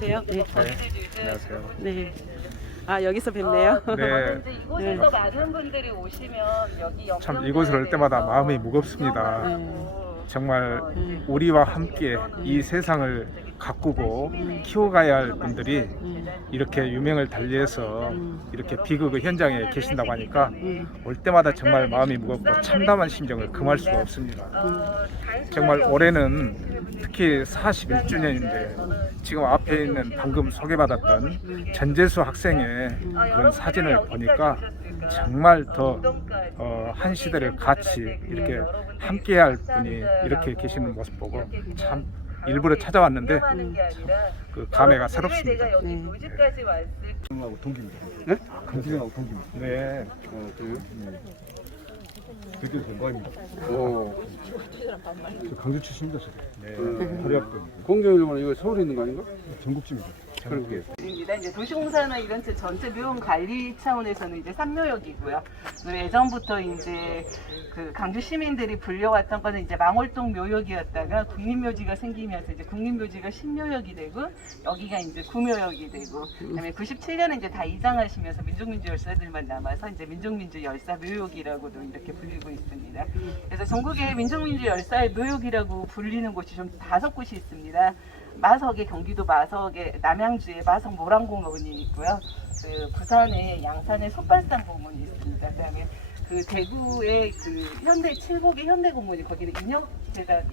네. 네. 안녕하세요. 네. 아, 여기서 뵙네요. 네. 이제 이곳에서 많은 분들이 오시면 여기 참 이곳을 올 때마다 마음이 무겁습니다. 정말 우리와 함께 이 세상을 가꾸고 키워가야 할 분들이 이렇게 유명을 달리해서 이렇게 비극의 현장에 계신다고 하니까 올 때마다 정말 마음이 무겁고 참담한 심정을 금할 수가 없습니다. 정말 올해는 특히 41주년인데 지금 앞에 있는 방금 소개받았던 전재수 학생의 그런 사진을 보니까 정말 더 한 시대를 같이 이렇게 함께할 분이 이렇게 계시는 모습 보고 참 일부러 찾아왔는데 참 그 감회가 새롭습니다. 하고 동기입니다. 네? 강진하고 동기입니다. 네. 그래요? 되게 건강입니다. 저 강주 출신입니다. 저. 다리학교. 공경일보는 이거 서울에 있는 거 아닌가? 전국집입니다. 그렇게. 이제 도시공사나 이런 전체 묘용 관리 차원에서는 이제 삼묘역이고요. 그리고 예전부터 이제 그 강주 시민들이 불려왔던 거는 이제 망월동 묘역이었다가 국립묘지가 생기면서 이제 국립묘지가 신묘역이 되고 여기가 이제 구묘역이 되고 그다음에 97년에 이제 다 이장하시면서 민족민주 열사들만 남아서 이제 민족민주 열사 묘역이라고도 이렇게 불리고 있습니다. 그래서 전국에 민족민주 열사의 묘역이라고 불리는 곳이 좀 5곳이 있습니다. 마석에 경기도 마석에 남양주에 마석 모란공원이 있고요. 그 부산에 양산에 솥발산 공원이 있습니다. 그다음에 그 대구의 그 현대 칠곡의 현대공원이 거기는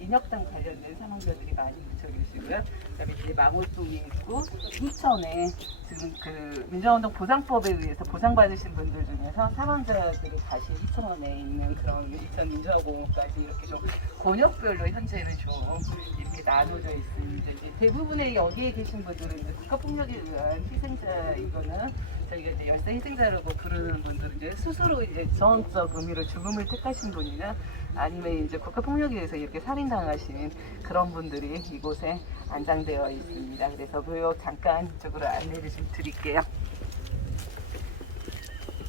인혁당 관련된 사망자들이 많이 묻혀 계시고요. 그다음에 이제 망월동이 있고 인천에 지금 그 민주화운동 보상법에 의해서 보상받으신 분들 중에서 사망자들이 다시 인천에 있는 그런 인천 민주화공원까지 이렇게 좀 권역별로 현재는 좀 이렇게 나눠져 있습니다. 이제 대부분의 여기에 계신 분들은 이제 국가폭력에 의한 희생자이거나 저희가 이제 열사 희생자라고 부르는 분들은 이제 스스로 이제 정적 의미로 죽음을 택하신 분이나 아니면 이제 국가폭력에 의해서 이렇게 살인당하신 그런 분들이 이곳에 안장되어 있습니다. 그래서 묘역 잠깐 이쪽으로 안내를 좀 드릴게요.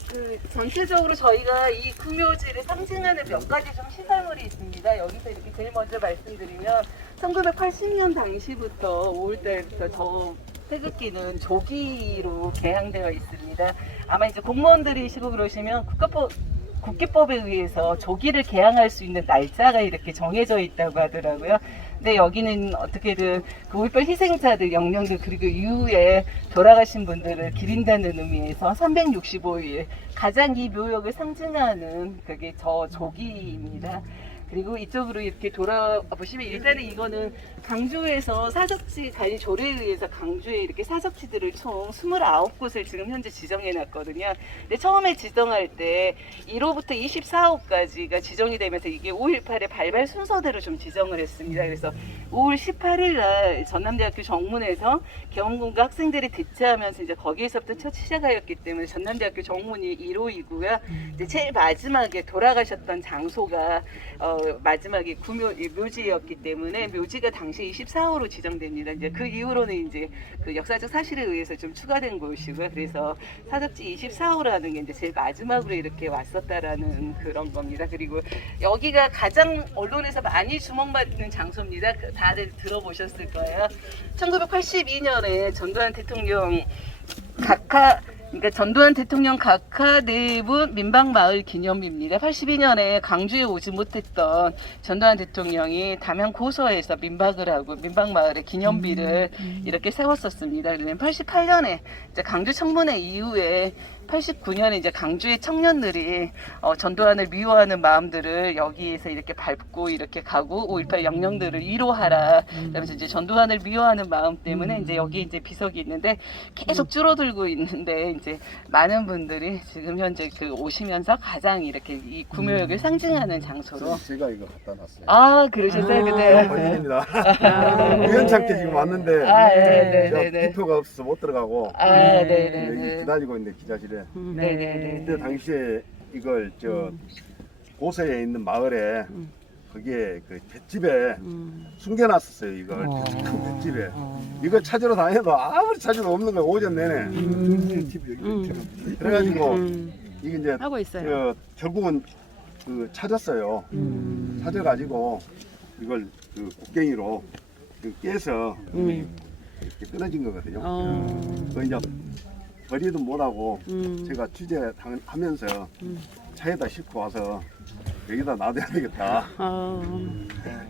그 전체적으로 저희가 이 구묘지를 상징하는 몇 가지 좀 시설물이 있습니다. 여기서 이렇게 제일 먼저 말씀드리면 1980년 당시부터 5월달부터 저 태극기는 조기로 개항되어 있습니다. 아마 이제 공무원들이시고 그러시면 국기법에 의해서 조기를 개항할 수 있는 날짜가 이렇게 정해져 있다고 하더라고요. 근데 여기는 어떻게든 그 5.18 희생자들, 영령들 그리고 이후에 돌아가신 분들을 기린다는 의미에서 365일 가장 이 묘역을 상징하는 그게 저 조기입니다. 그리고 이쪽으로 이렇게 돌아보시면 일단은 이거는 강주에서 사적지 관리 조례에 의해서 강주에 이렇게 사적지들을 총 29곳을 지금 현재 지정해 놨거든요. 근데 처음에 지정할 때 1호부터 24호까지가 지정이 되면서 이게 5.18의 발발 순서대로 좀 지정을 했습니다. 그래서 5월 18일 날 전남대학교 정문에서 경험공과 학생들이 대체하면서 이제 거기에서부터 첫 시작하였기 때문에 전남대학교 정문이 1호이고요. 이제 제일 마지막에 돌아가셨던 장소가 마지막에 묘지였기 때문에 묘지가 당시 24호로 지정됩니다. 이제 그 이후로는 이제 그 역사적 사실에 의해서 좀 추가된 곳이고요. 그래서 사적지 24호라는 게 이제 제일 마지막으로 이렇게 왔었다라는 그런 겁니다. 그리고 여기가 가장 언론에서 많이 주목받는 장소입니다. 다들 들어보셨을 거예요. 1982년에 전두환 대통령 그러니까 전두환 대통령 각하 내분 민박마을 기념입니다. 82년에 강주에 오지 못했던 전두환 대통령이 담양 고서에서 민박을 하고 민박마을의 기념비를 이렇게 세웠었습니다. 88년에 이제 강주 청문회 이후에 89년에 이제 강주의 청년들이 전두환을 미워하는 마음들을 여기에서 이렇게 밟고 이렇게 가고 5.18 영령들을 위로하라. 그러면서 이제 전두환을 미워하는 마음 때문에 이제 여기 이제 비석이 있는데 계속 줄어들고 있는데 이제 많은 분들이 지금 현재 그 오시면서 가장 이렇게 이 구묘역을 상징하는 장소로. 제가 이거 갖다 놨어요. 아, 그러셨어요? 그때. 번입니다. 우연찮게 지금 왔는데 네네네. 기표가 없어서 못 들어가고 네네네. 기다리고 있는데 기자실에. 네네네. 근데 당시에 이걸 저 고서에 있는 마을에 거기에 그 볏집에 숨겨놨었어요. 이걸 큰 볏집에 이걸 찾으러 다녀도 아무리 찾아도 없는 거예요. 오전 내내. 그래가지고 이게 이제 하고 있어요. 결국은 그 찾았어요. 찾아가지고 이걸 그 곡괭이로 깨서 이렇게 끊어진 거거든요. 어. 그 이제 버리도 못하고 음. 제가 취재하면서 차에다 싣고 와서 여기다 놔둬야 되겠다.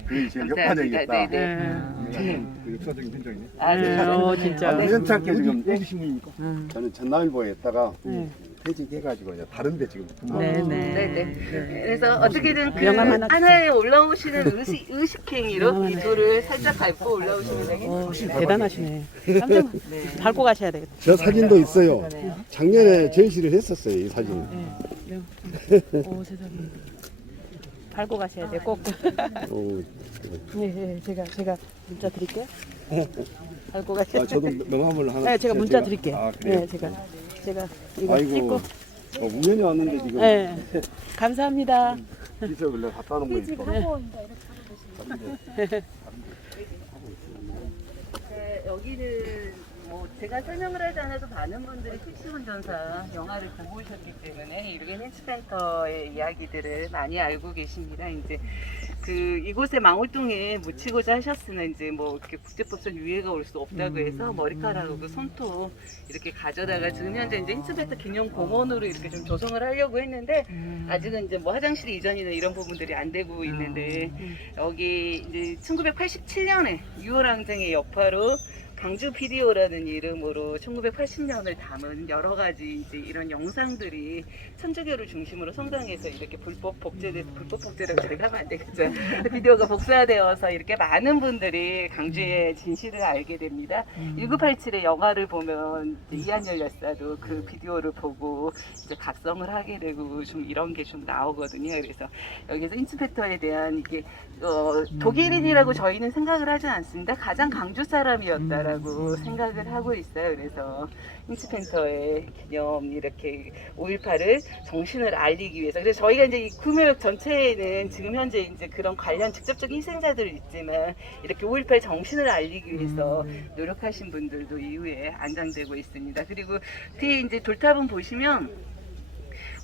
그게 제일 효과적이겠다. 네. 그 역사적인 현장이네. 아, 네. 진짜. 우연찮게 지금 어디 신문입니까? 저는 전남일보에 있다가 네. 퇴직해가지고 이제 다른데 지금 네, 근무하고 네. 그래서 어떻게든 그 명함 하나 하나에 올라오시는 의식행위로 이 돌을 살짝 밟고 올라오시면 되겠습니다. 대단하시네. 깜짝 밟고 가셔야 되겠다. 저 사진도 있어요. 작년에 전시를 했었어요, 이 사진. 오, 세상에. 밟고 가셔야 돼, 꼭. 오, 네, 제가 문자 드릴게요. 밟고 가셔야 돼. 저도 명함을 하나. 네, 제가 문자 드릴게요. 아, 그래요? 네, 제가 이거 아이고, 찍고. 우연히 왔는데 지금 네. 감사합니다. 기석을 내가 갖다 놓은 거 있고. 네, 여기는 뭐 제가 설명을 하지 않아도 많은 분들이 택시운전사 영화를 보고 오셨기 때문에 이르겐 헨치펜터의 이야기들을 많이 알고 계십니다. 이제 그 이곳에 망울동에 묻히고자 하셨으나 이제 뭐 이렇게 국제법상 유해가 올 수 없다고 해서 머리카락하고 손톱 이렇게 가져다가 지금 현재 이제 헨치펜터 기념 공원으로 이렇게 좀 조성을 하려고 했는데 아직은 이제 뭐 화장실 이전이나 이런 부분들이 안 되고 있는데 여기 이제 1987년에 6월 항쟁의 여파로 강주 비디오라는 이름으로 1980년을 담은 여러 가지 이제 이런 영상들이 천주교를 중심으로 성당에서 이렇게 불법 복제라고 제가 하면 안 되겠죠. 비디오가 복사되어서 이렇게 많은 분들이 강주의 진실을 알게 됩니다. 1987의 영화를 보면 이제 이한열 열사도 그 비디오를 보고 이제 각성을 하게 되고 좀 이런 게 좀 나오거든요. 그래서 여기서 인스펙터에 대한 이게 독일인이라고 저희는 생각을 하진 않습니다. 가장 강주 사람이었다라고 생각을 하고 있어요. 그래서 인스펜터의 기념 이렇게 5.18을 정신을 알리기 위해서. 그래서 저희가 이제 이 구묘역 전체에는 지금 현재 이제 그런 관련 직접적인 희생자들이 있지만 이렇게 5.18 정신을 알리기 위해서 노력하신 분들도 이후에 안장되고 있습니다. 그리고 뒤에 이제 돌탑은 보시면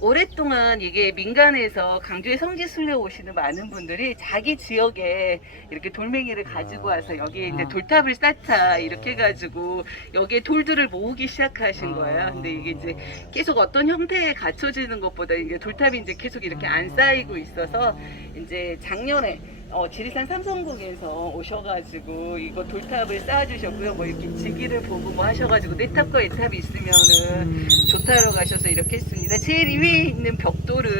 오랫동안 이게 민간에서 강주에 성지 순례 오시는 많은 분들이 자기 지역에 이렇게 돌멩이를 가지고 와서 여기에 이제 돌탑을 쌓자 이렇게 해가지고 여기에 돌들을 모으기 시작하신 거예요. 근데 이게 이제 계속 어떤 형태에 갖춰지는 것보다 이게 돌탑이 이제 계속 이렇게 안 쌓이고 있어서 이제 작년에 지리산 삼성궁에서 오셔가지고 이거 돌탑을 쌓아주셨고요. 뭐 이렇게 지기를 보고 뭐 하셔가지고 내 탑과 이 탑이 있으면은 좋다러 가셔서 이렇게 했습니다. 제일 위에 있는 벽돌은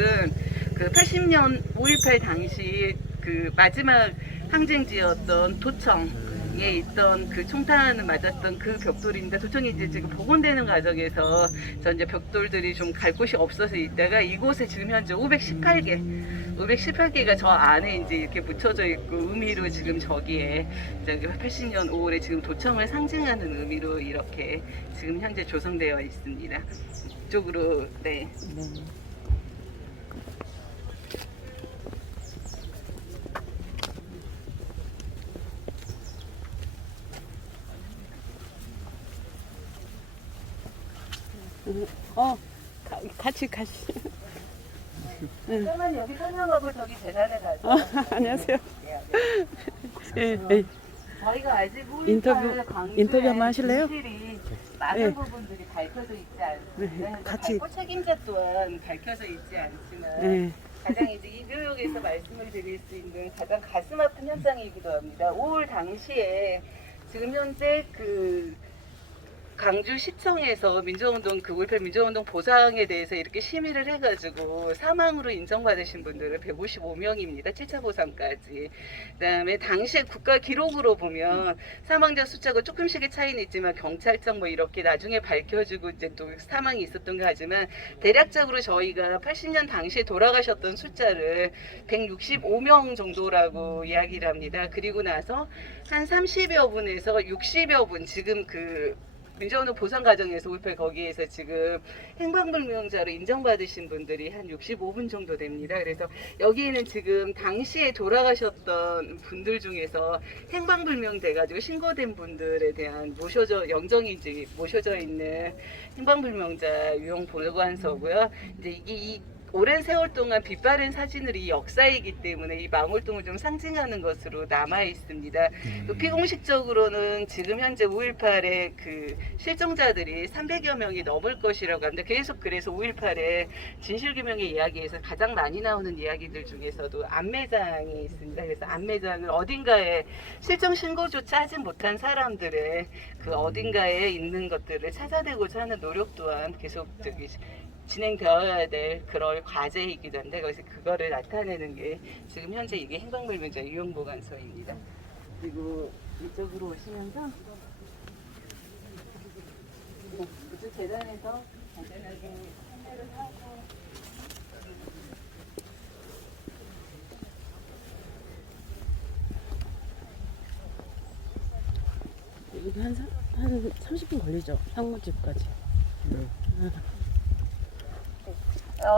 그 80년 5.18 당시 그 마지막 항쟁지였던 도청에 있던 그 총탄을 맞았던 그 벽돌입니다. 도청이 이제 지금 복원되는 과정에서 전 이제 벽돌들이 좀 갈 곳이 없어서 있다가 이곳에 지금 현재 518개가 저 안에 이제 이렇게 묻혀져 있고 의미로 지금 저기에 80년 5월에 지금 도청을 상징하는 의미로 이렇게 지금 현재 조성되어 있습니다. 이쪽으로 네. 같이. 그러면 여기 설명하고 저기 재단에 가서 안녕하세요. 예. 저희가 아직 인터뷰 한번 하실래요? 많은 네. 부분들이 밝혀져 있지 않습니다. 네, 같이. 발포 책임자 또한 밝혀져 있지 않지만 네. 가장 이제 이 묘역에서 말씀을 드릴 수 있는 가장 가슴 아픈 현장이기도 합니다. 5월 당시에 지금 현재 그 강주시청에서 민주운동 그 5.18 민주운동 보상에 대해서 이렇게 심의를 해가지고 사망으로 인정받으신 분들은 155명입니다. 7차 보상까지. 그다음에 당시에 국가 기록으로 보면 사망자 숫자가 조금씩의 차이는 있지만 경찰청 뭐 이렇게 나중에 밝혀지고 이제 또 사망이 있었던 거 하지만 대략적으로 저희가 80년 당시에 돌아가셨던 숫자를 165명 정도라고 이야기를 합니다. 그리고 나서 한 30여 분에서 60여 분 지금 그 민주운동 보상 과정에서 5.18 거기에서 지금 행방불명자로 인정받으신 분들이 한 65분 정도 됩니다. 그래서 여기에는 지금 당시에 돌아가셨던 분들 중에서 행방불명 돼가지고 신고된 분들에 대한 영정이 이제 모셔져 있는 행방불명자 유형 보관소고요. 이제 이게 이 오랜 세월 동안 빛바랜 사진으로 이 역사이기 때문에 이 망월동을 좀 상징하는 것으로 남아 있습니다. 또 피공식적으로는 지금 현재 5.18의 그 실종자들이 300여 명이 넘을 것이라고 합니다. 계속 그래서 5.18의 진실규명의 이야기에서 가장 많이 나오는 이야기들 중에서도 안매장이 있습니다. 그래서 안매장을 어딘가에 실종 신고조차 하지 못한 사람들의 그 어딘가에 있는 것들을 찾아내고자 하는 노력 또한 계속 진행되어야 될 그럴 과제이기도 한데 그래서 그거를 나타내는 게 지금 현재 이게 행방불명자 유형보관소입니다. 그리고 이쪽으로 오시면서 이쪽 계단에서 간단하게 판매를 하고 여기 한 30분 걸리죠. 상무집까지.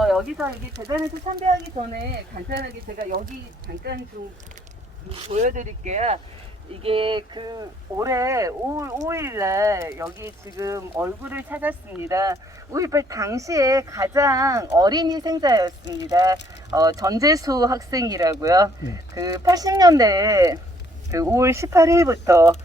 여기서 이게 계단에서 참배하기 전에 간단하게 제가 여기 잠깐 좀 보여드릴게요. 이게 그 올해 5월 5일 날 여기 지금 얼굴을 찾았습니다. 5.18 당시에 가장 어린 희생자였습니다. 전재수 학생이라고요. 그 80년대에 그 5월 18일부터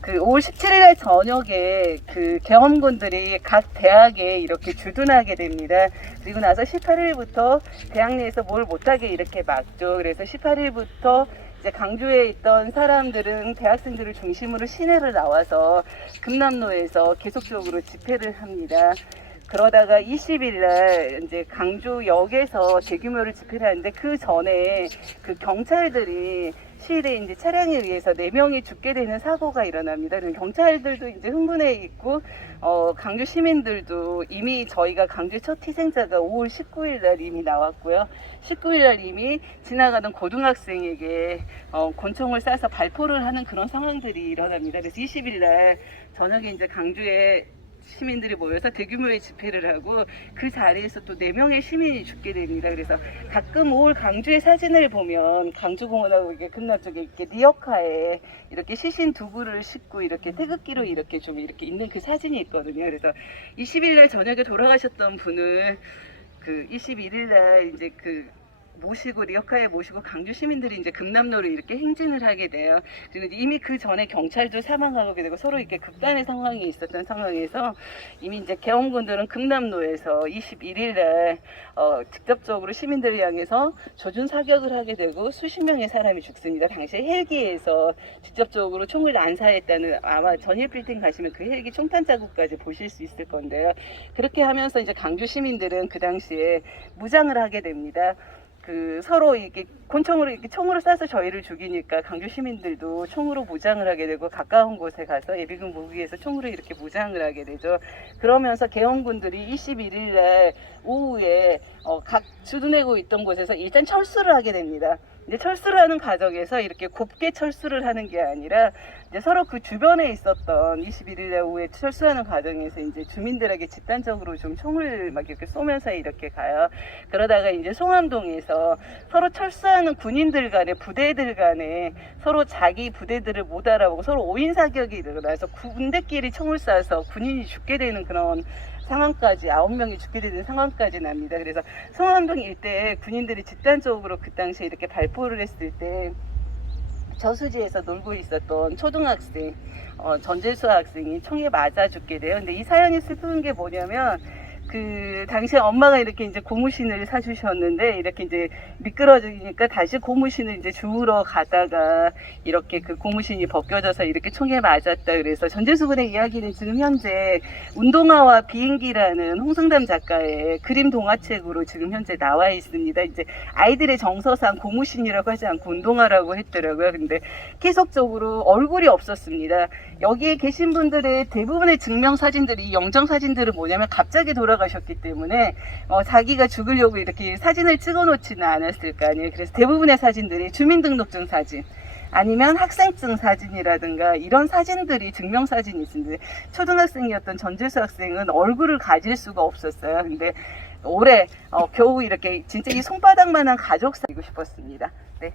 그 5월 17일 날 저녁에 그 경험군들이 각 대학에 이렇게 주둔하게 됩니다. 그리고 나서 18일부터 대학 내에서 뭘 못하게 이렇게 막죠. 그래서 18일부터 이제 강주에 있던 사람들은 대학생들을 중심으로 시내를 나와서 금남로에서 계속적으로 집회를 합니다. 그러다가 20일 날 이제 강주역에서 대규모를 집회를 하는데 그 전에 그 경찰들이 시일에 이제 차량에 의해서 4명이 죽게 되는 사고가 일어납니다. 경찰들도 이제 흥분해 있고, 강주 시민들도 이미 저희가 강주 첫 희생자가 5월 19일 날 이미 나왔고요. 19일 날 이미 지나가던 고등학생에게 권총을 쏴서 발포를 하는 그런 상황들이 일어납니다. 그래서 20일 날 저녁에 이제 강주에 시민들이 모여서 대규모의 집회를 하고 그 자리에서 또 4명의 시민이 죽게 됩니다. 그래서 가끔 5월 강주의 사진을 보면 강주공원하고 이게 금남 쪽에 이렇게 리어카에 이렇게 시신 두부를 싣고 이렇게 태극기로 이렇게 좀 이렇게 있는 그 사진이 있거든요. 그래서 20일 날 저녁에 돌아가셨던 분을 그 21일 날 이제 그 모시고 리어카에 모시고 강주 시민들이 이제 금남로를 이렇게 행진을 하게 돼요. 그리고 이미 그 전에 경찰도 사망하게 되고 서로 이렇게 극단의 상황이 있었던 상황에서 이미 이제 계엄군들은 금남로에서 21일 날 직접적으로 시민들을 향해서 조준 사격을 하게 되고 수십 명의 사람이 죽습니다. 당시에 헬기에서 직접적으로 총을 난사했다는 아마 전일 빌딩 가시면 그 헬기 총탄 자국까지 보실 수 있을 건데요. 그렇게 하면서 이제 강주 시민들은 그 당시에 무장을 하게 됩니다. 그 서로 이렇게 권총으로 이렇게 총으로 쏴서 저희를 죽이니까 강주 시민들도 총으로 무장을 하게 되고 가까운 곳에 가서 예비군 무기에서 총으로 이렇게 무장을 하게 되죠. 그러면서 계엄군들이 21일 날 오후에 각 주둔하고 있던 곳에서 일단 철수를 하게 됩니다. 이제 철수를 하는 과정에서 이렇게 곱게 철수를 하는 게 아니라 이제 서로 그 주변에 있었던 21일 날 오후에 철수하는 과정에서 이제 주민들에게 집단적으로 좀 총을 막 이렇게 쏘면서 이렇게 가요. 그러다가 이제 송암동에서 서로 철수하는 군인들 간에 부대들 간에 서로 자기 부대들을 못 알아보고 서로 오인 사격이 일어나서 군대끼리 총을 쏴서 군인이 죽게 되는 그런 상황까지 9명이 죽게 되는 상황까지 납니다. 그래서 송암동 일대에 군인들이 집단적으로 그 당시에 이렇게 발포를 했을 때 저수지에서 놀고 있었던 초등학생 전재수 학생이 총에 맞아 죽게 돼요. 근데 이 사연이 슬픈 게 뭐냐면 그 당시에 엄마가 이렇게 이제 고무신을 사주셨는데 이렇게 이제 미끄러지니까 다시 고무신을 이제 주우러 가다가 이렇게 그 고무신이 벗겨져서 이렇게 총에 맞았다. 그래서 전재수 군의 이야기는 지금 현재 운동화와 비행기라는 홍승담 작가의 그림 동화책으로 지금 현재 나와 있습니다. 이제 아이들의 정서상 고무신이라고 하지 않고 운동화라고 했더라고요. 근데 계속적으로 얼굴이 없었습니다. 여기에 계신 분들의 대부분의 증명사진들이 영정사진들은 뭐냐면 갑자기 돌아가셨기 때문에 자기가 죽으려고 이렇게 사진을 찍어놓지는 않았을 거 아니에요. 그래서 대부분의 사진들이 주민등록증 사진 아니면 학생증 사진이라든가 이런 사진들이 증명사진이 있습니다. 초등학생이었던 전재수 학생은 얼굴을 가질 수가 없었어요. 근데 올해 겨우 이렇게 진짜 이 손바닥만한 가족 사귀고 싶었습니다. 네.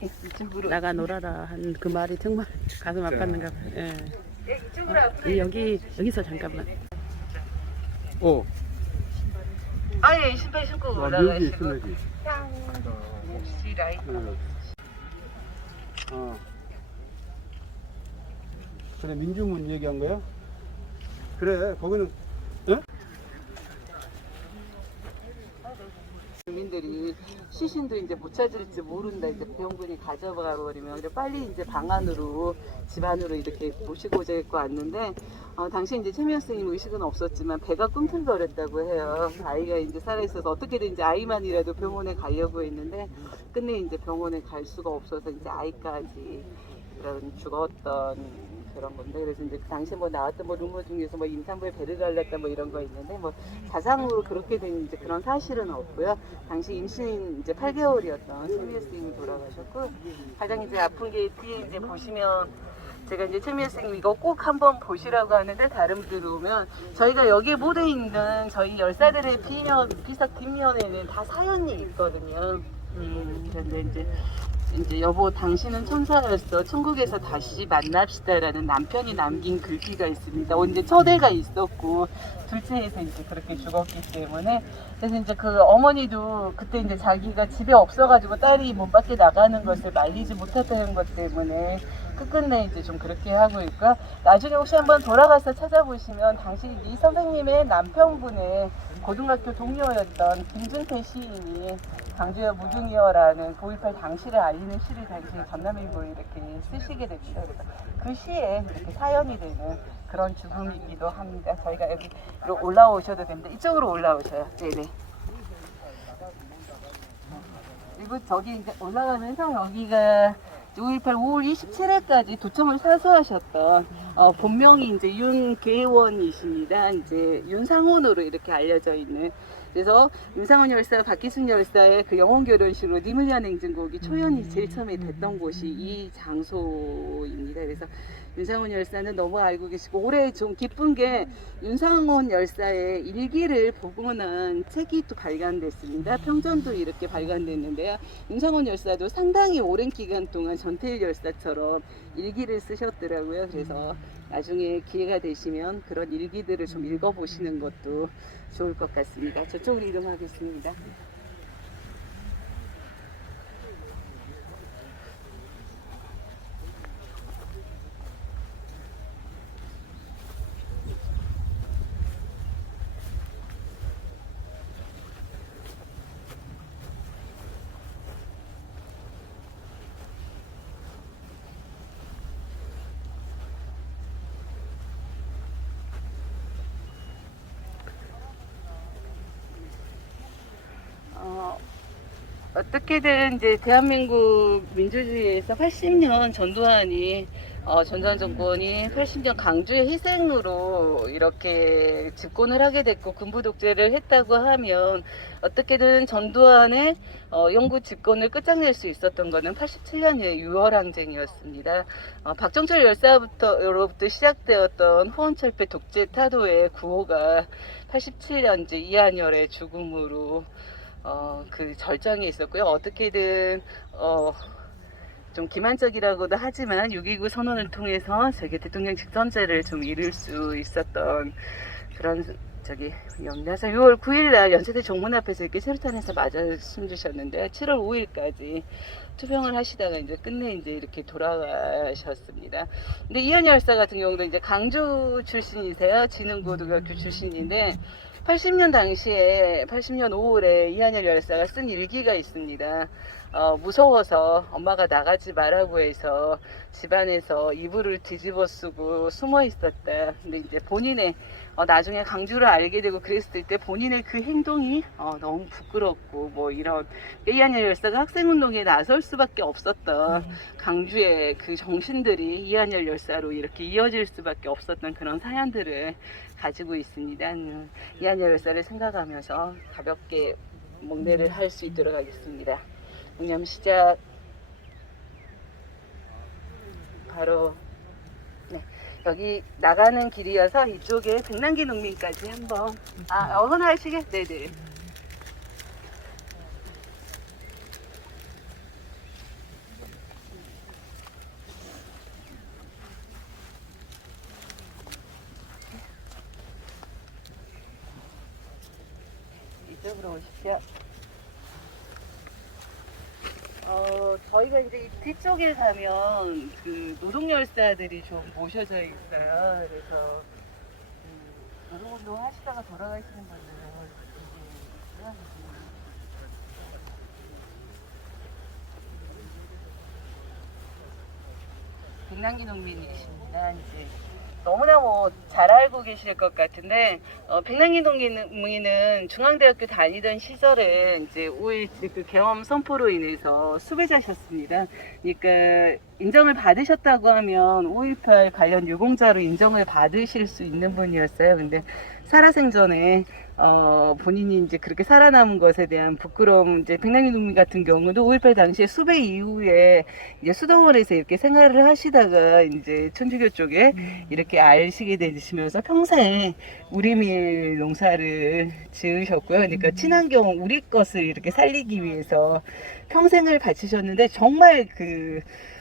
이쪽으로 나가 놀아라 한 그 말이 정말 가슴 아팠는가 봐요. 예. 네, 이쪽으로 앞으로 여기서 잠깐만. 아예 신발 신고 아, 묘기 올라가시고 있으면 향 몫이 라이트. 그래 민주문 얘기한 거야? 그래 거기는 주민들이 시신도 이제 못 찾을지 모른다. 이제 병군이 가져가 버리면 그래 빨리 이제 방 안으로 집 안으로 이렇게 모시고자 했고 왔는데 당시 이제 최미연 선생님 의식은 없었지만 배가 꿈틀거렸다고 해요. 아이가 이제 살아 있어서 어떻게든 이제 아이만이라도 병원에 가려고 했는데 끝내 이제 병원에 갈 수가 없어서 이제 아이까지 그런 죽었던 그런 건데 그래서 이제 그 당시 뭐 나왔던 뭐 루머 중에서 뭐 임산부에 배를 갈랐다 뭐 이런 거 있는데 뭐 자상으로 그렇게 된 이제 그런 사실은 없고요. 당시 임신 이제 8개월이었던 최미애 선생님이 돌아가셨고 가장 이제 아픈 게 뒤에 이제 보시면 제가 이제 최미애 선생님 이거 꼭 한번 보시라고 하는데 다른 분들 오면 저희가 여기에 모여 있는 저희 열사들의 비석 뒷면에는 다 사연이 있거든요. 그런데 이제 여보 당신은 천사였어. 천국에서 다시 만납시다라는 남편이 남긴 글귀가 있습니다. 이제 첫애가 있었고 둘째에서 이제 그렇게 죽었기 때문에 그래서 이제 그 어머니도 그때 이제 자기가 집에 없어가지고 딸이 문 밖에 나가는 것을 말리지 못했다는 것 때문에 끝끝내 이제 좀 그렇게 하고 있고요. 나중에 혹시 한번 돌아가서 찾아보시면 당시 이 선생님의 남편분의 고등학교 동료였던 김준태 시인이 강주여 무등이여라는 5.18 당시를 알리는 시를 당시에 전남일보에 이렇게 쓰시게 됩니다. 그래서 그 시에 이렇게 사연이 되는 그런 죽음이기도 합니다. 저희가 여기 올라오셔도 됩니다. 이쪽으로 올라오셔요. 네네. 그리고 저기 이제 올라가면서 여기가 5.18 5월 27일까지 도청을 사수하셨던 본명이 이제 윤계원이십니다. 이제 윤상원으로 이렇게 알려져 있는. 그래서 윤상원 열사, 박기순 열사의 그 영혼 결혼식으로 님을 위한 행진곡이 초연이 제일 처음에 됐던 곳이 이 장소입니다. 그래서 윤상원 열사는 너무 알고 계시고 올해 좀 기쁜 게 윤상원 열사의 일기를 복원한 책이 또 발간됐습니다. 평전도 이렇게 발간됐는데요. 윤상원 열사도 상당히 오랜 기간 동안 전태일 열사처럼 일기를 쓰셨더라고요. 그래서 나중에 기회가 되시면 그런 일기들을 좀 읽어보시는 것도 좋을 것 같습니다. 저쪽으로 이동하겠습니다. 어떻게든 이제 대한민국 민주주의에서 80년 전두환이 전두환 정권이 80년 강주의 희생으로 이렇게 집권을 하게 됐고 군부 독재를 했다고 하면 어떻게든 전두환의 영구 집권을 끝장낼 수 있었던 것은 87년의 6월 항쟁이었습니다. 박정철 열사로부터 시작되었던 후원철폐 독재 타도의 구호가 87년 이제 이한열의 죽음으로 그 절정이 있었고요. 어떻게든 좀 기만적이라고도 하지만 6.29 선언을 통해서 저기 대통령 직선제를 좀 이룰 수 있었던 그런 저기 영ля사 6월 9일날 연세대 정문 앞에서 이렇게 체류탄에서 맞아 숨지셨는데 7월 5일까지 투병을 하시다가 이제 끝내 이제 이렇게 돌아가셨습니다. 근데 이한열 열사 같은 경우도 이제 강주 출신이세요. 진흥고등학교 출신인데 80년 당시에 80년 5월에 이한열 열사가 쓴 일기가 있습니다. 무서워서 엄마가 나가지 말라고 해서 집안에서 이불을 뒤집어 쓰고 숨어 있었다. 근데 이제 본인의 나중에 강주를 알게 되고 그랬을 때 본인의 그 행동이 너무 부끄럽고 뭐 이런 이한열 열사가 학생운동에 나설 수밖에 없었던 강주의 그 정신들이 이한열 열사로 이렇게 이어질 수밖에 없었던 그런 사연들을 가지고 있습니다. 이한열 열사를 생각하면서 가볍게 목례를 할 수 있도록 하겠습니다. 묵념 시작. 바로 네, 여기 나가는 길이어서 이쪽에 백남기 농민까지 한번 어머나시게 네네. 이쪽으로 오십시오. 저희가 이제 이 뒤쪽에 가면 그 노동열사들이 좀 모셔져 있어요. 그래서 노동운동 하시다가 돌아가시는 분들은 백남기 농민이십니다. 이제 너무나 뭐 잘 알고 계실 것 같은데 백남기 농민은 중앙대학교 다니던 시절에 이제 5.17 그 계엄 선포로 인해서 수배자셨습니다. 그러니까 인정을 받으셨다고 하면 5.18 관련 유공자로 인정을 받으실 수 있는 분이었어요. 근데 살아생전에 본인이 이제 그렇게 살아남은 것에 대한 부끄러움, 이제 백남기 농민 같은 경우도 5.18 당시에 수배 이후에 이제 수동원에서 이렇게 생활을 하시다가 이제 천주교 쪽에 이렇게 알시게 되시면서 평생 우리밀 농사를 지으셨고요. 그러니까 친환경 우리 것을 이렇게 살리기 위해서 평생을 바치셨는데 정말 그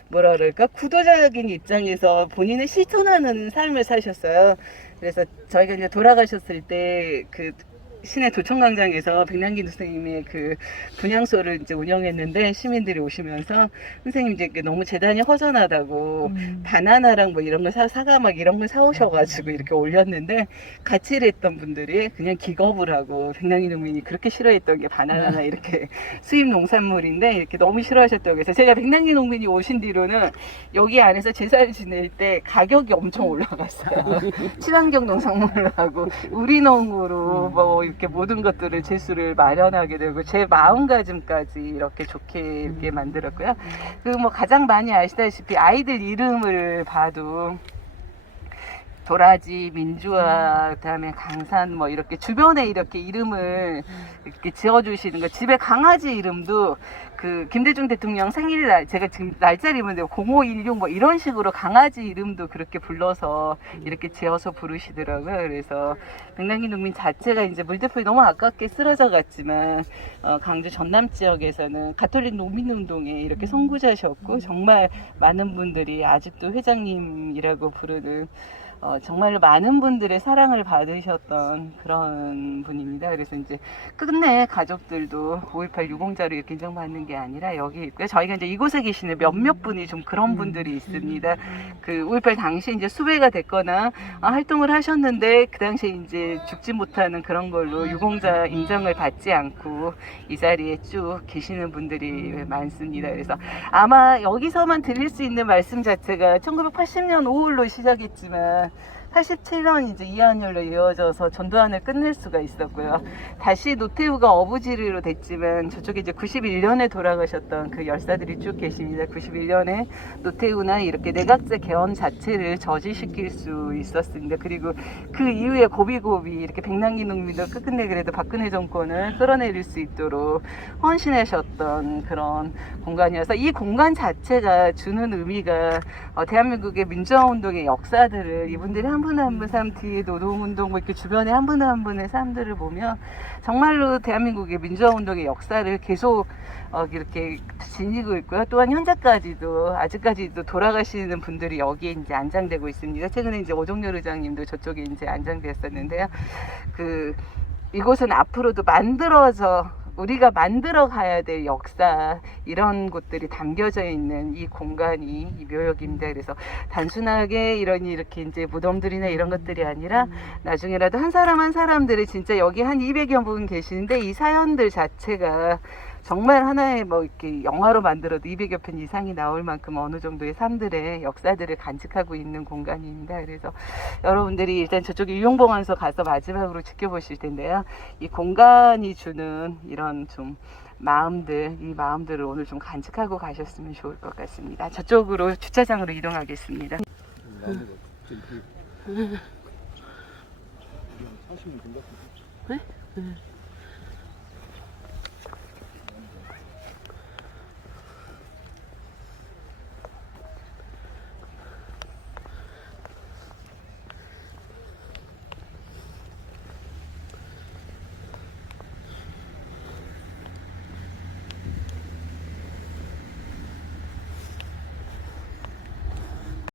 뭐라 그럴까 구도적인 입장에서 본인을 실천하는 삶을 사셨어요. 그래서 저희가 이제 돌아가셨을 때 그 시내 도청광장에서 백남기 선생님의 그 분향소를 이제 운영했는데 시민들이 오시면서 선생님 이제 너무 재단이 허전하다고 바나나랑 뭐 이런 거 사과 막 이런 걸 사오셔가지고 이렇게 올렸는데 같이 일했던 분들이 그냥 기겁을 하고 백남기 농민이 그렇게 싫어했던 게 바나나나 이렇게 수입 농산물인데 이렇게 너무 싫어하셨다고 해서 제가 백남기 농민이 오신 뒤로는 여기 안에서 제사를 지낼 때 가격이 엄청 올라갔어요. 친환경 농산물로 하고 우리농으로 뭐 이렇게 모든 것들을 제수를 마련하게 되고 제 마음가짐까지 이렇게 좋게 이렇게 만들었고요. 그 뭐 가장 많이 아시다시피 아이들 이름을 봐도 도라지, 민주화, 그다음에 강산 뭐 이렇게 주변에 이렇게 이름을 이렇게 지어주시는 거. 집에 강아지 이름도 그 김대중 대통령 생일날 제가 지금 날짜를 입었는데 0516 뭐 이런 식으로 강아지 이름도 그렇게 불러서 이렇게 지어서 부르시더라고요. 그래서 백남기 농민 자체가 이제 물대포에 너무 아깝게 쓰러져 갔지만 강주 전남 지역에서는 가톨릭 농민운동에 이렇게 선구자셨고 정말 많은 분들이 아직도 회장님이라고 부르는 정말로 많은 분들의 사랑을 받으셨던 그런 분입니다. 그래서 이제 끝내 가족들도 5.18 유공자로 이렇게 인정받는 게 아니라 여기 있고요. 저희가 이제 이곳에 계시는 몇몇 분이 좀 그런 분들이 있습니다. 그 5.18 당시 이제 수배가 됐거나 활동을 하셨는데 그 당시에 이제 죽지 못하는 그런 걸로 유공자 인정을 받지 않고 이 자리에 쭉 계시는 분들이 많습니다. 그래서 아마 여기서만 드릴 수 있는 말씀 자체가 1980년 5월로 시작했지만 87년 이제 이한열로 이어져서 전두환을 끝낼 수가 있었고요. 다시 노태우가 어부지리로 됐지만 저쪽에 이제 91년에 돌아가셨던 그 열사들이 쭉 계십니다. 91년에 노태우나 이렇게 내각제 개헌 자체를 저지시킬 수 있었습니다. 그리고 그 이후에 고비고비 이렇게 백남기 농민도 끝끝내 그래도 박근혜 정권을 끌어내릴 수 있도록 헌신하셨던 그런 공간이어서 이 공간 자체가 주는 의미가 대한민국의 민주화운동의 역사들을 이분들이 한 분 한 분 삶 뒤에 노동운동 뭐 이렇게 주변에 한 분 한 분의 삶들을 보면 정말로 대한민국의 민주화운동의 역사를 계속 이렇게 지니고 있고요. 또한 현재까지도 아직까지도 돌아가시는 분들이 여기에 이제 안장되고 있습니다. 최근에 이제 오종렬 의장님도 저쪽에 이제 안장되었었는데요. 이곳은 앞으로도 우리가 만들어 가야 될 역사 이런 곳들이 담겨져 있는 이 공간이 이 묘역입니다. 그래서 단순하게 이렇게 이제 무덤들이나 이런 것들이 아니라 나중에라도 한 사람 한 사람들이 진짜 여기 한 200여 분 계시는데 이 사연들 자체가 정말 하나의 뭐 이렇게 영화로 만들어도 200여 편 이상이 나올 만큼 어느 정도의 삶들의 역사들을 간직하고 있는 공간입니다. 그래서 여러분들이 일단 저쪽에 유용봉안소 가서 마지막으로 지켜보실 텐데요. 이 공간이 주는 이런 좀 이 마음들을 오늘 좀 간직하고 가셨으면 좋을 것 같습니다. 저쪽으로 주차장으로 이동하겠습니다. 네?